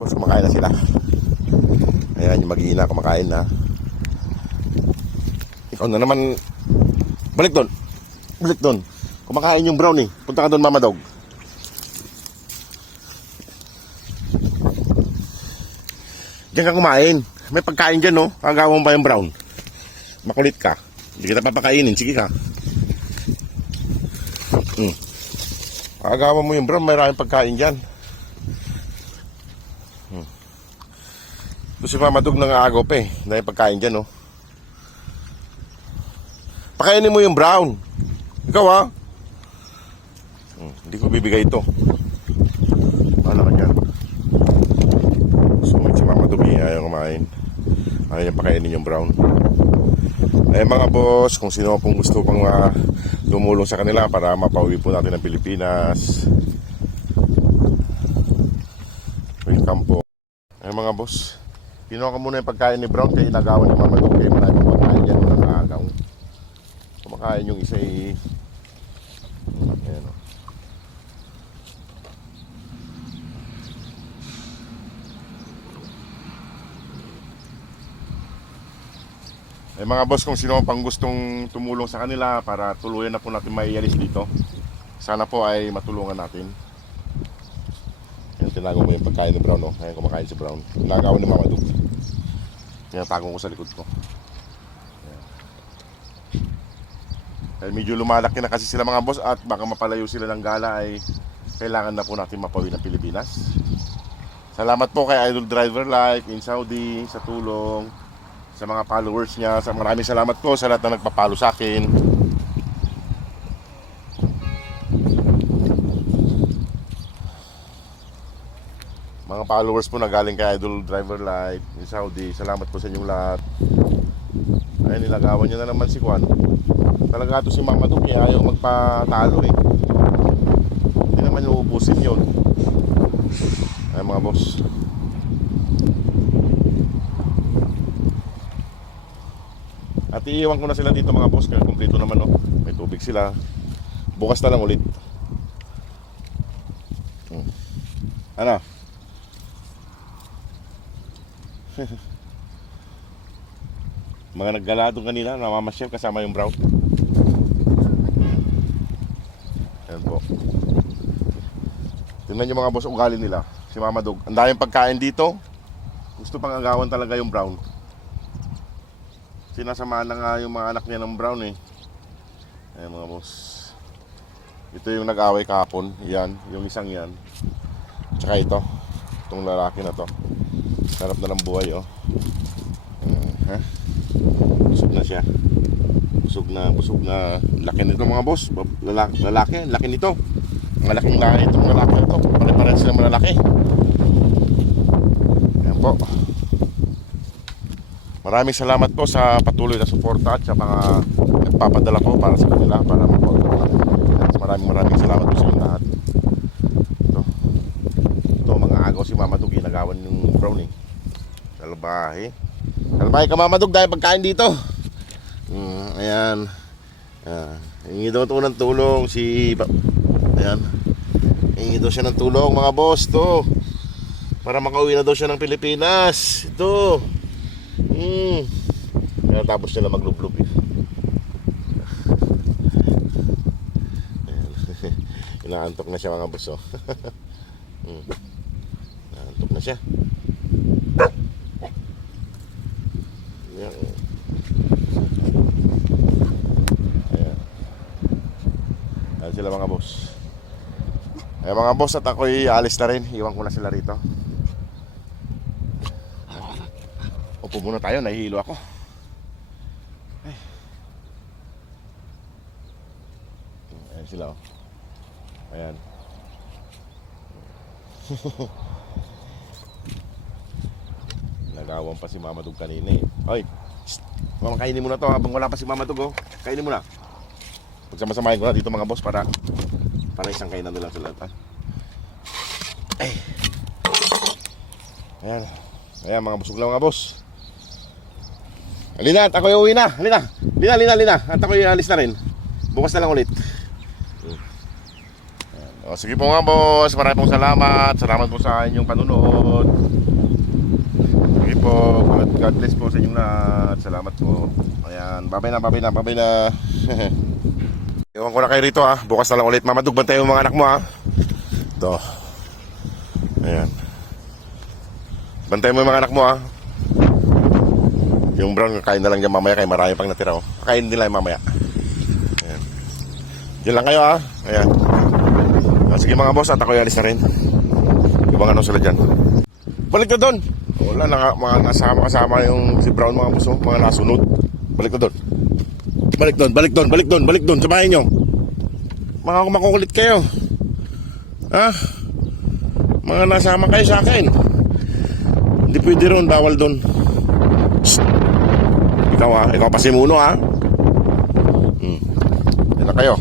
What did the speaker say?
Tapos kumakain na sila. Ayan, yung mag-iina kumakain na. Ikaw na naman. Balik doon. Balik doon. Kumakain yung brownie. Punta ka doon, Mama Dog. Diyan ka kumain. May pagkain dyan, no? Kagawang pa yung brown. Makulit ka. Hindi kita papakainin. Sige ka. Kagawang mo yung brown. Mayroon pagkain dyan. Ito si Mama Dog nang aagop eh. Dahil pagkain dyan, no? Pakainin mo yung brown. Ikaw, ha? Hindi ko bibigay ito. Paano ka dyan? Sumit si Mama Dog eh. Ayaw kumain. Ayaw niya pakainin yung brown. Eh mga boss, kung sino pong gusto pang tumulong sa kanila para mapauwi po natin ng Pilipinas, welcome po. Eh mga boss, kinuha ko muna yung pagkain ni Brown kaya inagawan ni Mama Dog. Kaya maraming pagkain dyan muna kaagaw. Kumakain yung isa eh. Ayan o. Eh mga boss, kung sino pang gustong tumulong sa kanila para tuluyan na po natin maialis dito, sana po ay matulungan natin. Yan, tinago mo yung pagkain ni Brown, no? Ayan, kumakain si Brown. Tinagawan ni Mama Dog. Tinatagong ko sa likod ko. Ayan. Medyo lumalaki na kasi sila mga boss at baka mapalayo sila ng gala ay kailangan na po natin mapauwi ng Pilipinas. Salamat po kay Idol Driver Life in Saudi sa tulong, sa mga followers niya. Maraming salamat po sa lahat na nagpapalo sa akin. Mga followers po na galing kay Idol Driver Life in Saudi, salamat po sa inyong lahat. Ayun, nilagawan niya na naman si Juan. Talaga ito si Mama Dog kaya ayaw magpatalo eh. Hindi naman uubusin yun. Ayun mga boss. At iiwan ko na sila dito mga boss kaya kumpleto naman, no? May tubig sila. Bukas na lang ulit. Ano? Mga naggalado kanina, namamasyal kasama yung Brown. Ayan po. Tingnan nyo mga boss, ugali nila. Si Mama Dog, ang daming pagkain dito. Gusto pang agawan talaga yung Brown. Sinasamahan na nga yung mga anak niya ng Brown eh. Ayan mga boss. Ito yung nag-away kahapon. Yan, yung isang yan. Tsaka ito, itong lalaki na to. Sarap na ng buhay oh. Busog na siya. Busog na. Laki nito mga boss. Lalaki, laki nito. Ang laking laki itong lalaki ito. Pare-pare sila malalaki. Ayan po. Maraming salamat po sa patuloy na suporta at sa mga nagpapadala ko para sa kanila para mapagpapalala. Maraming salamat po sa inyo lahat. Ito mga agaw si Mama Dog ginagawan yung Brown eh. Salbahe. Salbahe ka Mama Dog dahil pagkain dito. Ayan. Hingi daw ito ng tulong si... Ayan. Hingi daw siya ng tulong mga boss to. Para makauwi na daw siya ng Pilipinas. Ito. Kaya tapos niya na maglublob eh. Inaantok na siya mga boss oh. Inaantok na siya. Ayan. Ayan sila mga boss. Ayan mga boss at ako'y alis na rin. Iwan ko na sila rito. Upo muna tayo, nahihilo ako. Ay. Ayan sila oh. Ayan. Nagawan pa si Mama Dog kanina eh. Hoy, mama kainin mo na to habang wala pa si Mama Dog oh. Kainin mo na. Pagsama-samahin ko na dito mga boss para isang kainan na lang sila. Ay. Ayan. Ayan mga busog lang mga boss. Halina at ako'y uwi na. Halina. At ako'y alis na rin. Bukas na lang ulit. O, sige po nga boss, maraming pong salamat. Salamat po sa inyong panunod. Sige po, God bless po sa inyong lahat. Salamat po. Ayan, babay na. Ewan ko na kayo rito ha. Bukas na lang ulit. Mamadug, bantay yung mga anak mo ha. Ito. Ayan. Bantay mo yung mga anak mo ha. Yung brown, kain na lang dyan mamaya. Kaya marami pang natira oh. Kain nila yung mamaya. Ayan. Diyan lang kayo ha. Ayan. Sige mga boss, at ako'y alis na rin. Ibang ano sila dyan. Balik na doon. Wala na mga kasama yung si brown mga boss oh. Mga nasunod. Balik na doon. Balik doon. Sabahin nyo. Mga makukulit kayo. Ha? Mga nasama kayo sa akin. Hindi pwede ron, bawal doon. Ikaw pasimuno ha. Yan na kayo.